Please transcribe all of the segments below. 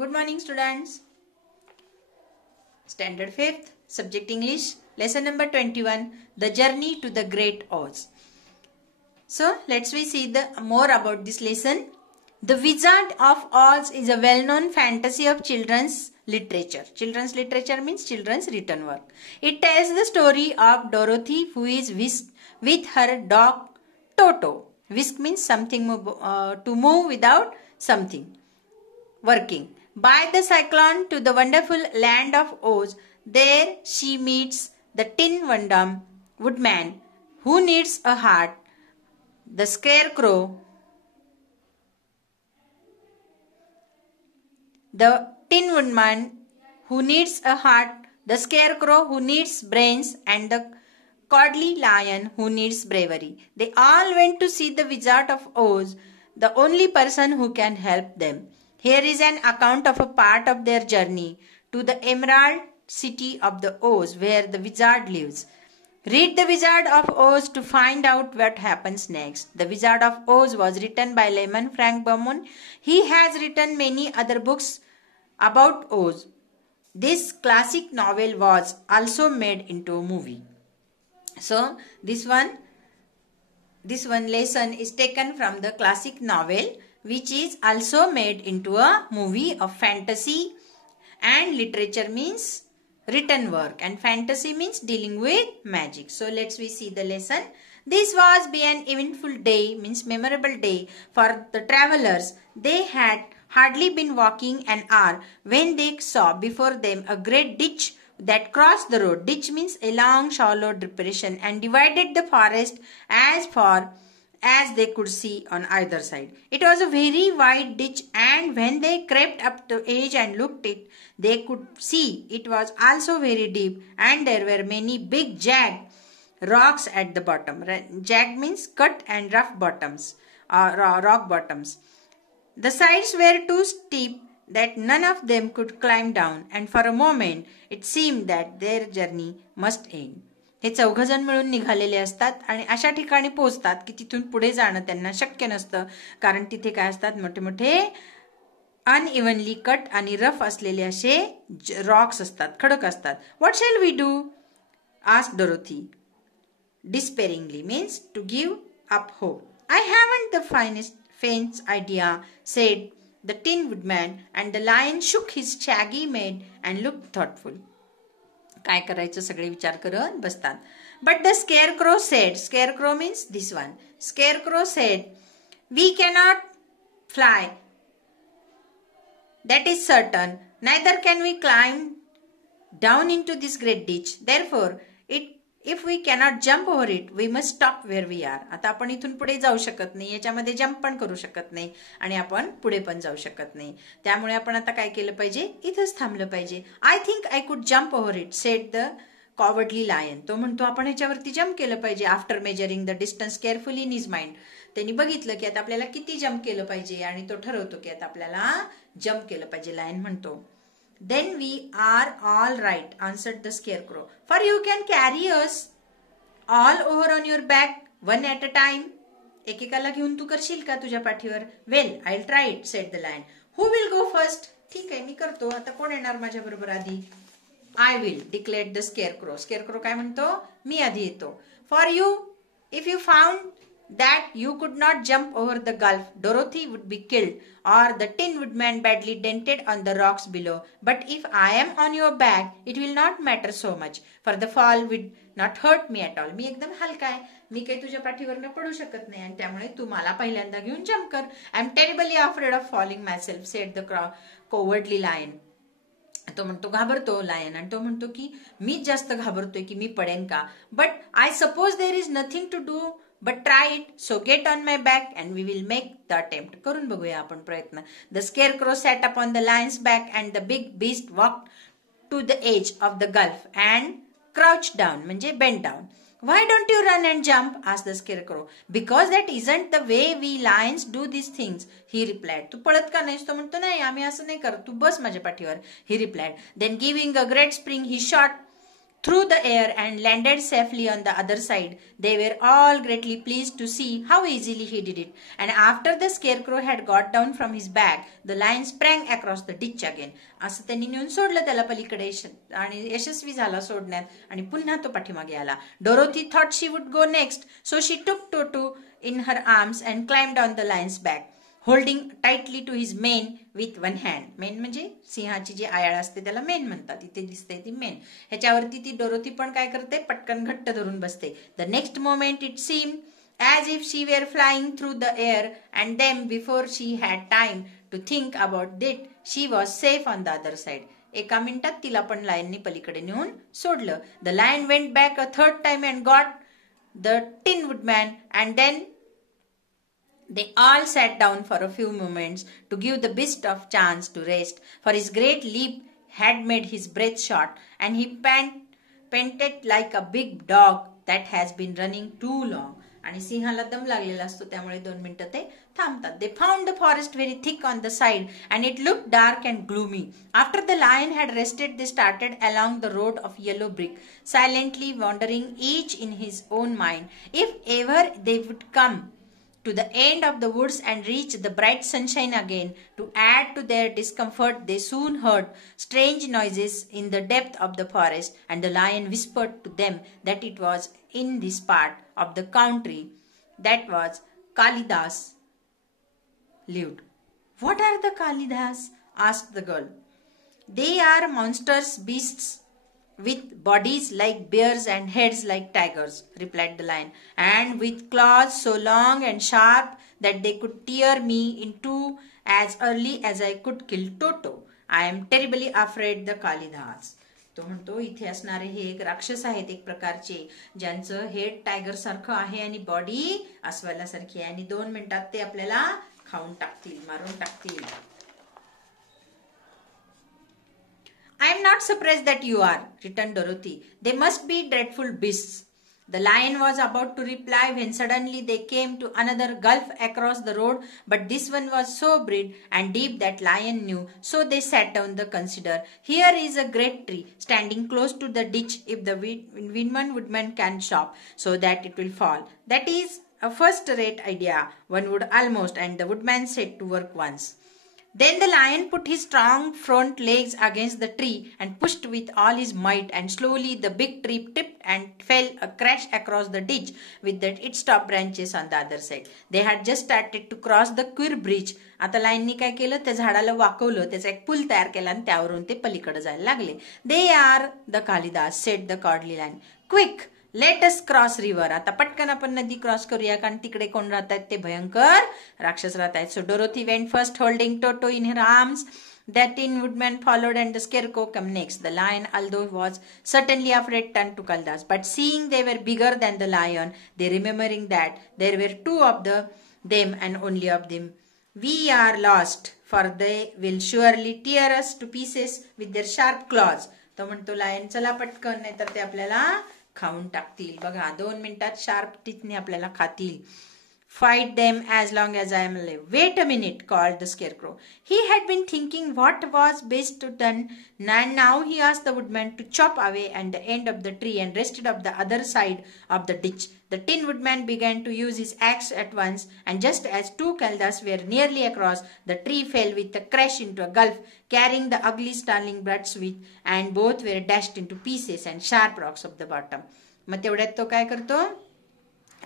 Good morning, students. Standard 5th, subject English, lesson number 21, The Journey to the Great Oz. So, let's see more about this lesson. The Wizard of Oz is a well-known fantasy of children's literature. Children's literature means children's written work. It tells the story of Dorothy, who is whisked with her dog Toto. Whisk means something to move without something working. By the cyclone to the wonderful land of Oz. There she meets the Tin Woodman who needs a heart, the Scarecrow, the Tin Woodman who needs a heart, the Scarecrow who needs brains, and the Cowardly Lion who needs bravery. They all went to see the Wizard of Oz, the only person who can help them. Here is an account of a part of their journey to the Emerald City of the Oz, where the wizard lives. Read The Wizard of Oz to find out what happens next. The Wizard of Oz was written by Lemon Frank Beaumont. He has written many other books about Oz. This classic novel was also made into a movie. So, this one lesson is taken from the classic novel, which is also made into a movie of fantasy, and literature means written work and fantasy means dealing with magic. So let's see the lesson. This was be an eventful day, means memorable day for the travelers. They had hardly been walking an hour when they saw before them a great ditch that crossed the road. Ditch means a long shallow depression and divided the forest as far as they could see on either side. It was a very wide ditch, and when they crept up the edge and looked it, they could see it was also very deep, and there were many big jagged rocks at the bottom. Jagged means cut and rough bottoms, rock bottoms. The sides were too steep that none of them could climb down, and for a moment it seemed that their journey must end. हे चौघजण मिळून निघालेले असतात आणि अशा ठिकाणी पोहोचतात की तिथून पुढे जाणं त्यांना शक्य नसतं, कारण तिथे काय असतात, मोठे मोठे अनइव्हनली कट आणि रफ असलेले असे रॉक्स असतात, खडक असतात. What shall we do, asked Dorothy despairingly, means to give up hope. I haven't the faint idea, said the Tin Woodman, and the lion shook his shaggy mane and looked thoughtful. काय करायचं सगळे विचार करत बसतात. But the Scarecrow said, Scarecrow means this one. Scarecrow said, we cannot fly, that is certain. Neither can we climb down into this great ditch. Therefore, if we cannot jump over it, we must stop where we are. आता आपण इथून पुढे जाऊ शकत नाही, याच्यामध्ये jump पण करू शकत नाही आणि आपण पुढे पण जाऊ शकत नाही. त्यामुळे आपण आता काय केलं पाहिजे, इथंच थांबलं पाहिजे. I think I could jump over it, said the cowardly lion. तो म्हणतो आपण ह्याच्यावरती जम्प केलं पाहिजे. After measuring the distance carefully in his mind, त्यांनी बघितलं की आता आपल्याला किती जम्प केलं पाहिजे आणि तो ठरवतो की आता आपल्याला जम्प केलं पाहिजे. लायन म्हणतो, Then we are all right, answered the Scarecrow. For you can carry us all over on your back, one at a time. एकेकाला घेऊन तू करशील का तुझ्या पाठीवर? Well, I'll try it, said the lion. Who will go first? ठीक आहे, मी करतो. आता कोण येणार माझ्या बरोबर आधी? I will, declared the Scarecrow. Scarecrow काय म्हणतो? मी आधी येतो. For you, if you found that you could not jump over the gulf, Dorothy would be killed, or the Tin Woodman badly dented on the rocks below. But if I am on your back, it will not matter so much, for the fall would not hurt me at all. मी एकदम हलका आहे, मी काही तुझ्या पाठीवर पडू शकत नाही, आणि त्यामुळे तू मला पहिल्यांदा घेऊन जम्प कर. I am terribly afraid of falling myself, said the cowardly lion. तो म्हणतो, घाबरतो लायन, आणि तो म्हणतो की मीच जास्त घाबरतोय की मी पडेन का. But I suppose there is nothing to do but try it, so get on my back and we will make the attempt. करून बघूया आपण प्रयत्न. The Scarecrow sat upon the lion's back and the big beast walked to the edge of the gulf and crouched down, म्हणजे bent down. Why don't you run and jump, asked the Scarecrow. Because that isn't the way we lions do these things, he replied. तू पळत का नाहीस? तो म्हणतो, नाही, आम्ही असं नाही करत, तू बस माझ्या पाठीवर, he replied. Then giving a great spring, he shot through the air and landed safely on the other side. They were all greatly pleased to see how easily he did it. And after the scarecrow had got down from his back, the lion sprang across the ditch again. असं त्यांनी नेऊन सोडलं त्याला पलीकडे आणि यशस्वी झाला सोडण्यात आणि पुन्हा तो पाठीमागे आला. Dorothy thought she would go next, so she took Toto in her arms and climbed on the lion's back, holding tightly to his mane with one hand. Main म्हणजे सिंहाची जी आयाळ असते त्याला मेन म्हणतात. इथे दिसते ती मेन. ह्याच्यावरती ती डोरोथी पण काय करते, पटकन घट्ट धरून बसते. The next moment it seemed as if she were flying through the air, and then before she had time to think about it, she was safe on the other side. एका मिनिटात तिला पण लायननी पलीकडे नेऊन सोडलं. The lion went back a third time and got the Tin Woodman, and then they all sat down for a few moments to give the beast a chance to rest, for his great leap had made his breath short, and he panted like a big dog that has been running too long. आणि सिंहाला दम लागलेला असतो त्यामुळे 2 मिनिटं ते थांबतात. They found the forest very thick on the side, and it looked dark and gloomy. After the lion had rested, they started along the road of yellow brick, silently wondering each in his own mind if ever they would come to the end of the woods and reach the bright sunshine again. To add to their discomfort, they soon heard strange noises in the depth of the forest, and the lion whispered to them that it was in this part of the country that was Kalidas lived. What are the Kalidas? Asked the girl. They are monstrous beasts with bodies like bears and heads like tigers, replied the lion, and with claws so long and sharp that they could tear me in two as early as I could kill Toto. I am terribly afraid the Kalidas. तो म्हणतो इथे असणारे हे एक राक्षस आहेत एक प्रकारचे, ज्यांचं हेड टायगर सारखं आहे आणि बॉडी अस्वलासारखी आहे आणि 2 मिनिटात ते आपल्याला खाऊन टाकतील, मारून टाकतील. I am not surprised that you are, returned Dorothy. They must be dreadful beasts. The lion was about to reply when suddenly they came to another gulf across the road, but this one was so broad and deep that lion knew, so they sat down to consider. Here is a great tree standing close to the ditch. If the woodman can stop so that it will fall, that is a first-rate idea, one would almost, and the woodman set to work once. Then the lion put his strong front legs against the tree and pushed with all his might, and slowly the big tree tipped and fell a crash across the ditch with its top branches on the other side. They had just started to cross the queer bridge. आता लाईननी काय केलं, त्या झाडाला वाकवलं, त्याचा एक pool तयार केला आणि त्यावरून ते पलीकडे जायला लागले. They are the Kalidas, said the cowardly lion. Quick, let us cross river. आता पटकन आपण नदी क्रॉस करूया, कारण तिकडे कोण राहतात, ते भयंकर राक्षस राहतात. So Dorothy went first, holding Toto in her arms. The Tin Woodman followed, and the Scarecrow came next. The lion, although was certainly afraid, turned to Kalidas, but seeing they were bigger than the lion, they remembering that there were 2 of them and only of them, we are lost, for they will surely tear us to pieces with their sharp claws. तो म्हणतो lion, चला पटकन, नाहीतर ते आपल्याला खाऊन टाकतील. बघा 2 मिनिटात शार्प टीथने आपल्याला खातील. Fight them as long as I am alive. Wait a minute, called the Scarecrow. He had been thinking what was best to done, and now he asked the woodman to chop away at the end of the tree and rested up the other side of the ditch. The Tin Woodman began to use his axe at once, and just as 2 Kalidas were nearly across, the tree fell with a crash into a gulf, carrying the ugly starling brats with, and both were dashed into pieces and sharp rocks of the bottom. मग तेवढ्यात तो काय करतो,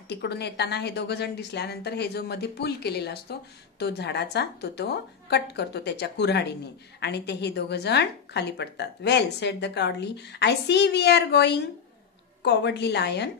तिकडून येताना हे 2 जण दिसल्यानंतर हे जो मध्ये pool केलेला असतो तो झाडाचा तो कट करतो त्याच्या कुऱ्हाडीने आणि ते हे 2 जण खाली पडतात. Well, said the cowardly, I see we are going, cowardly lion.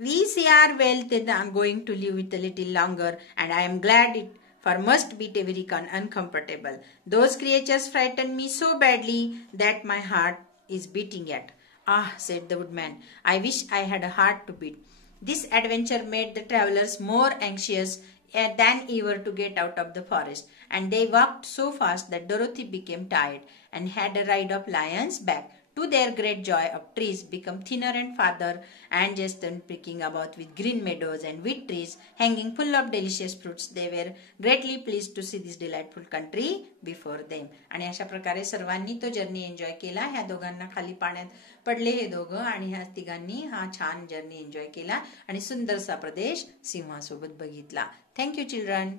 We see are well then are going to live with a little longer, and I am glad it, for must be very uncomfortable. Those creatures frighten me so badly that my heart is beating yet. Ah, said the woodman, I wish I had a heart to beat. This adventure made the travelers more anxious than ever to get out of the forest, and they walked so fast that Dorothy became tired and had a ride of lion's back To their great joy, of trees become thinner and farther, and just pricking about with green meadows and wheat trees hanging full of delicious fruits. They were greatly pleased to see this delightful country before them. आणि अशा प्रकारे सर्वांनी तो journey enjoy केला. ह्या दोघांना खाली पाण्यात पडले हे दोघं आणि ह्या तिघांनी हा छान जर्नी एन्जॉय केला आणि सुंदरसा प्रदेश सिंहासोबत बघितला. Thank you children.